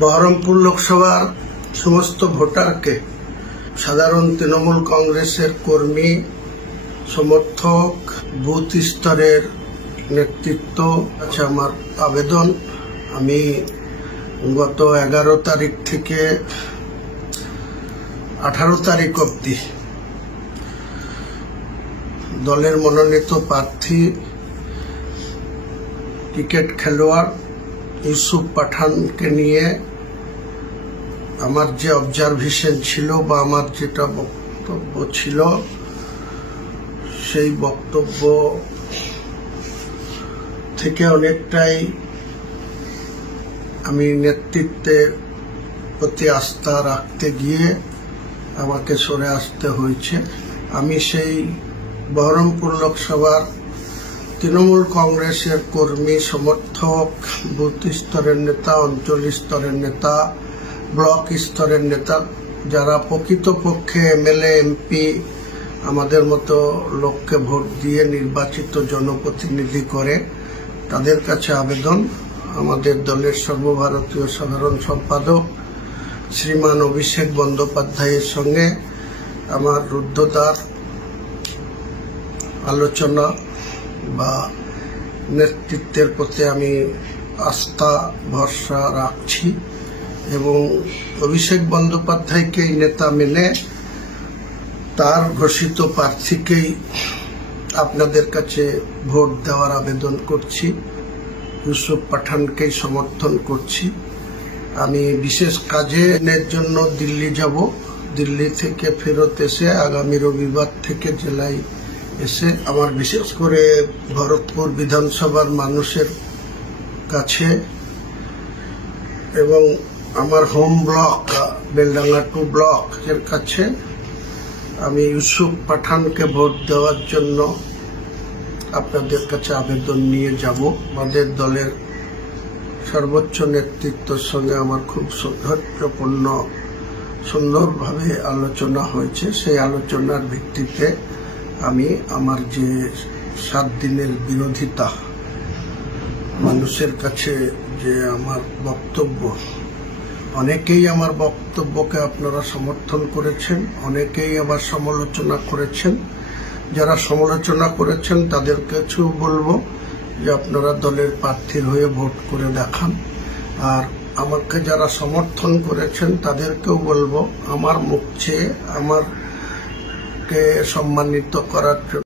বহরমপুর লোকসভার সমস্ত ভোটারকে সাধারণ তৃণমূল কংগ্রেসের কর্মী সমর্থক বুথ স্তরের নেতৃত্ব আছে আমার আবেদন। আমি গত 11 তারিখ থেকে 18 তারিখ অবধি দলের মনোনীত প্রার্থী ক্রিকেট খেলোয়াড় ইউসুফ পাঠানকে নিয়ে আমার যে অবজারভেশন ছিল বা আমার যেটা বক্তব্য ছিল সেই বক্তব্য থেকে অনেকটাই আমি নেতৃত্বের প্রতি আস্থা রাখতে গিয়ে আমাকে সরে আসতে হয়েছে। আমি সেই বহরমপুর লোকসভার তৃণমূল কংগ্রেসের কর্মী সমর্থক বুথ স্তরের নেতা, অঞ্চল স্তরের নেতা, ব্লক স্তরের নেতা, যারা প্রকৃতপক্ষে এমএলএ এমপি আমাদের মতো লোককে ভোট দিয়ে নির্বাচিত জনপ্রতিনিধি করে, তাদের কাছে আবেদন। আমাদের দলের সর্বভারতীয় সাধারণ সম্পাদক শ্রীমান অভিষেক বন্দ্যোপাধ্যায়ের সঙ্গে আমার রুদ্ধদ্বার আলোচনা বা নেতৃত্বের প্রতি আমি আস্থা ভরসা রাখছি এবং অভিষেক বন্দ্যোপাধ্যায়কেই নেতা মেনে তার ঘোষিত প্রার্থীকেই আপনাদের কাছে ভোট দেওয়ার আবেদন করছি। ইউসুফ পাঠানকেই সমর্থন করছি। আমি বিশেষ কাজের জন্য দিল্লি যাব। দিল্লি থেকে ফেরত এসে আগামী রবিবার থেকে জেলায় এসে আমার বিশেষ করে ভরতপুর বিধানসভার মানুষের কাছে এবং আমার হোম ব্লক বেলডাঙ্গা 2 ব্লক এর কাছে আমি ইউসুফ পাঠানকে ভোট দেওয়ার জন্য আপনাদের কাছে আবেদন নিয়ে যাব। আমাদের দলের সর্বোচ্চ নেতৃত্বের সঙ্গে আমার খুব সৌহার্দ্যপূর্ণ সুন্দরভাবে আলোচনা হয়েছে। সেই আলোচনার ভিত্তিতে আমি আমার যে 7 দিনের বিরোধিতা, মানুষের কাছে যে আমার বক্তব্য, অনেকেই আমার বক্তব্যকে আপনারা সমর্থন করেছেন, অনেকেই আবার সমালোচনা করেছেন। যারা সমালোচনা করেছেন তাদের কাছেও বলবো যে আপনারা দলের প্রার্থীর হয়ে ভোট করে দেখান, আর আমাকে যারা সমর্থন করেছেন তাদেরকেও বলবো আমার মুখ চেয়ে আমাকে সম্মানিত করার জন্য